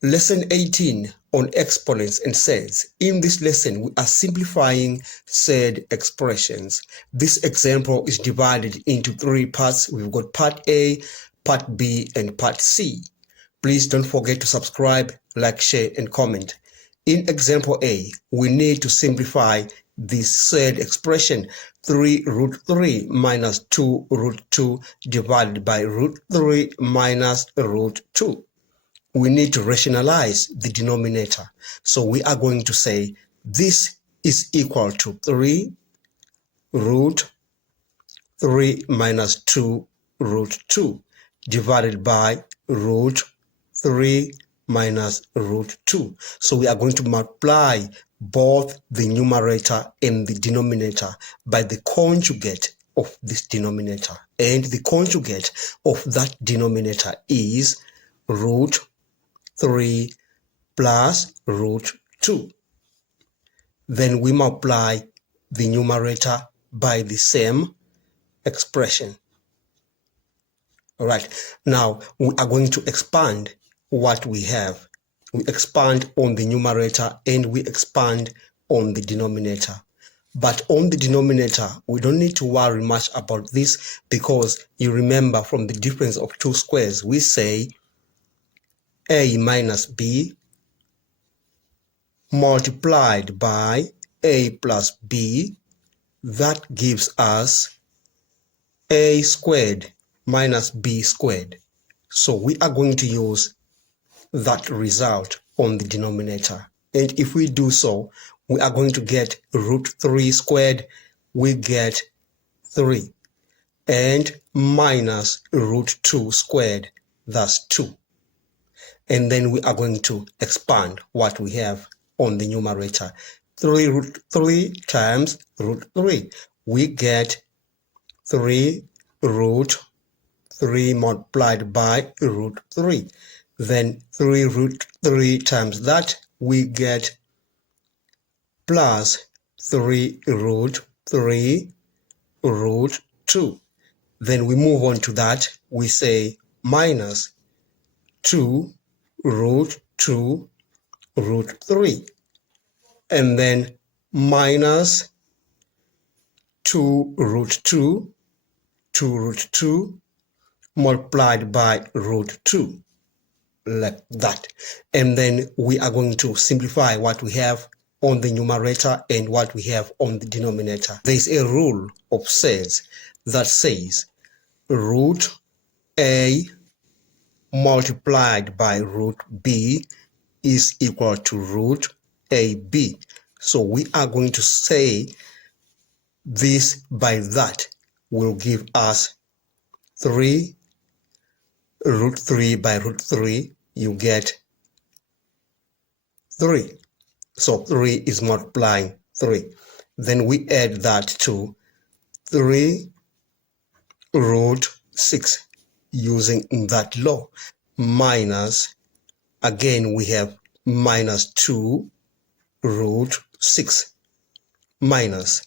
Lesson 18 on exponents and surds. In this lesson, we are simplifying surd expressions. This example is divided into three parts. We've got part A, part B, and part C. Please don't forget to subscribe, like, share, and comment. In example A, we need to simplify this surd expression 3 root 3 minus 2 root 2 divided by root 3 minus root 2. We need to rationalize the denominator. So we are going to say this is equal to 3 root 3 minus 2 root 2 divided by root 3 minus root 2. So we are going to multiply both the numerator and the denominator by the conjugate of this denominator. And the conjugate of that denominator is root 3 plus root 2. Then we multiply the numerator by the same expression. All right, now we are going to expand what we have. We expand on the numerator and we expand on the denominator. But on the denominator, we don't need to worry much about this because you remember from the difference of two squares, we say a minus b multiplied by a plus b, that gives us a squared minus b squared. So we are going to use that result on the denominator. And if we do so, we are going to get root 3 squared, we get 3. And minus root 2 squared, that's 2. And then we are going to expand what we have on the numerator. 3 root 3 times root 3. We get 3 root 3 multiplied by root 3. Then 3 root 3 times that, we get plus 3 root 3 root 2. Then we move on to that. We say minus 2 root 2 root 3, and then minus 2 root 2 root 2 multiplied by root 2, like that. And then we are going to simplify what we have on the numerator and what we have on the denominator. There is a rule of surds that says root a multiplied by root b is equal to root ab. So we are going to say this by that will give us 3 root 3 by root 3, you get 3. So 3 is multiplying 3. Then we add that to 3 root 6 using that law, minus, again we have minus 2 root 6 minus,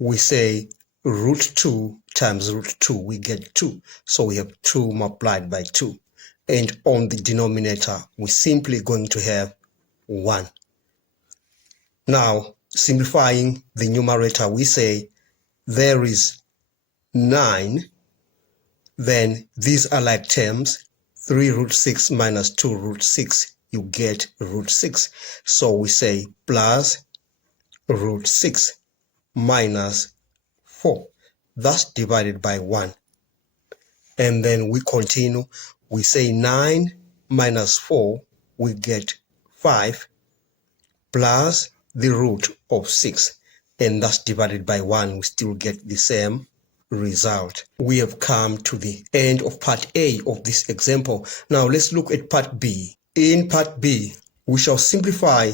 we say root 2 times root 2, we get 2. So we have 2 multiplied by 2. And on the denominator, we're simply going to have 1. Now, simplifying the numerator, we say there is 9. Then these are like terms. 3 root 6 minus 2 root 6, you get root 6. So we say plus root 6 minus 4. That's divided by 1. And then we continue. We say 9 minus 4, we get 5 plus the root of 6. And that's divided by 1. We still get the same result. We have come to the end of part A of this example. Now let's look at part B. In part B, we shall simplify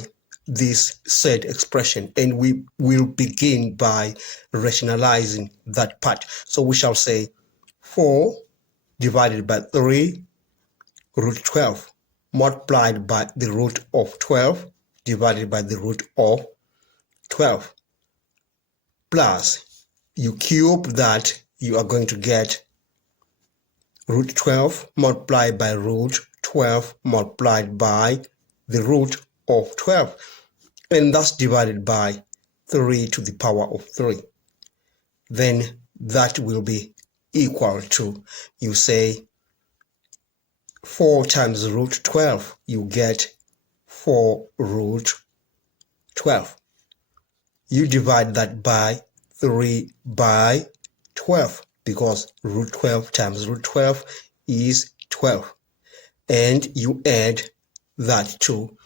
this surd expression and we will begin by rationalizing that part. So we shall say 4 divided by 3 root 12 multiplied by the root of 12 divided by the root of 12 plus, you cube that, you are going to get root 12 multiplied by root 12 multiplied by the root of 12, and that's divided by 3 to the power of 3. Then that will be equal to, you say, 4 times root 12, you get 4 root 12. You divide that by 3 by 12, because root 12 times root 12 is 12. And you add that to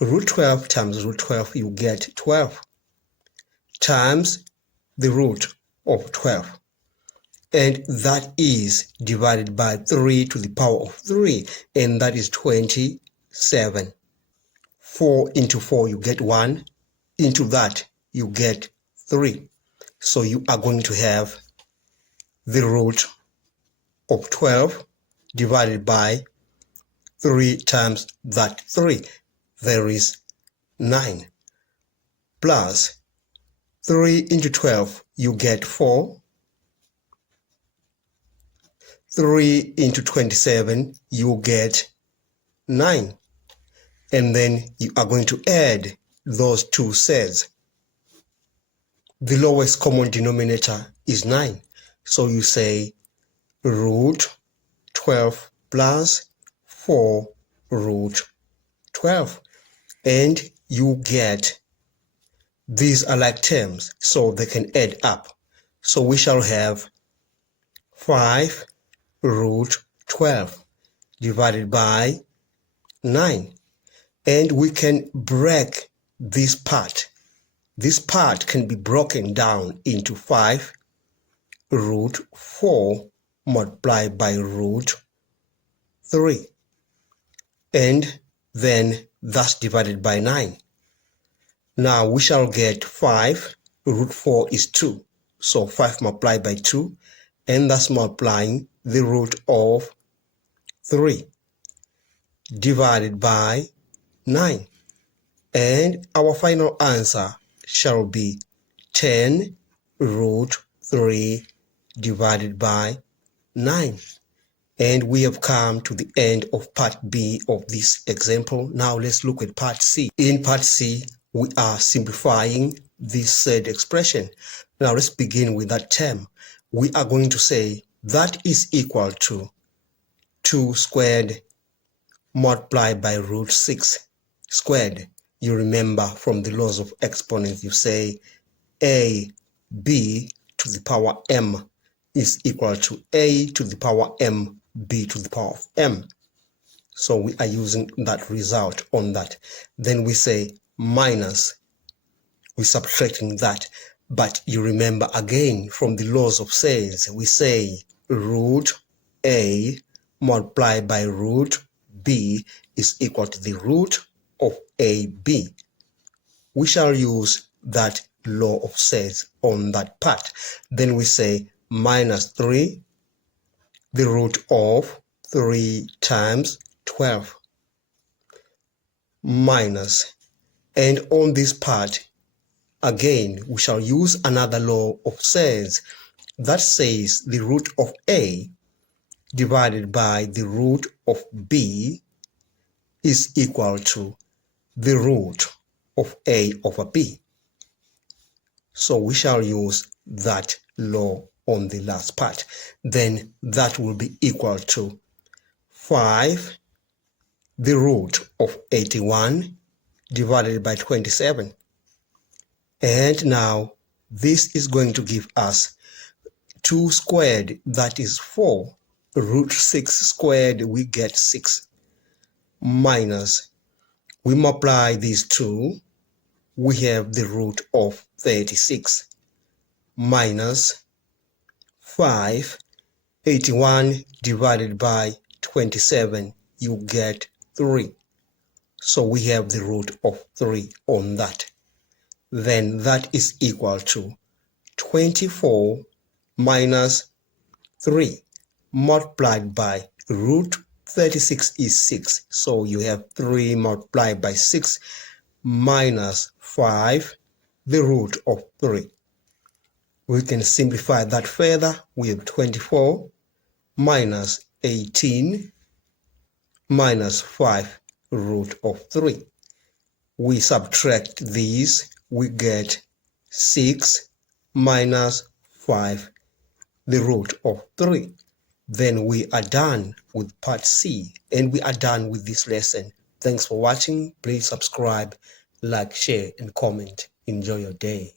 root 12 times root 12, you get 12 times the root of 12. And that is divided by 3 to the power of 3, and that is 27. 4 into 4, you get 1. Into that, you get 3. So you are going to have the root of 12 divided by 3 times that 3. There is 9. Plus 3 into 12, you get 4. 3 into 27, you get 9. And then you are going to add those two sets. The lowest common denominator is 9. So you say root 12 plus 4 root 12. And you get, these are like terms, so they can add up. So we shall have 5 root 12 divided by 9. And we can break this part. This part can be broken down into 5 root 4 multiplied by root 3. And then that's divided by 9. Now we shall get 5 root 4 is 2. So 5 multiplied by 2, and that's multiplying the root of 3 divided by 9. And our final answer shall be 10 root 3 divided by 9. And we have come to the end of part B of this example. Now let's look at part C. In part C, we are simplifying this said expression. Now let's begin with that term. We are going to say that is equal to 2 squared multiplied by root 6 squared. You remember from the laws of exponents, you say a b to the power m is equal to a to the power m b to the power of m. So we are using that result on that. Then we say minus, we're subtracting that. But you remember again from the laws of sales, we say root a multiplied by root b is equal to the root of ab. We shall use that law of sales on that part. Then we say minus 3, the root of 3 times 12, minus, and on this part, again, we shall use another law of sales that says the root of a divided by the root of b is equal to the root of a over b. So we shall use that law on the last part. Then that will be equal to 5, the root of 81 divided by 27. And now this is going to give us 2 squared, that is 4. Root 6 squared, we get 6. Minus, we multiply these two, we have the root of 36. Minus 5, 81 divided by 27, you get 3. So we have the root of 3 on that. Then that is equal to 24 minus 3 multiplied by root 36 is 6. So you have 3 multiplied by 6 minus 5, the root of 3. We can simplify that further. We have 24 minus 18 minus 5. root of 3. We subtract these, we get 6 minus 5, the root of 3. Then we are done with part C, and we are done with this lesson. Thanks for watching. Please subscribe, like, share, and comment. Enjoy your day.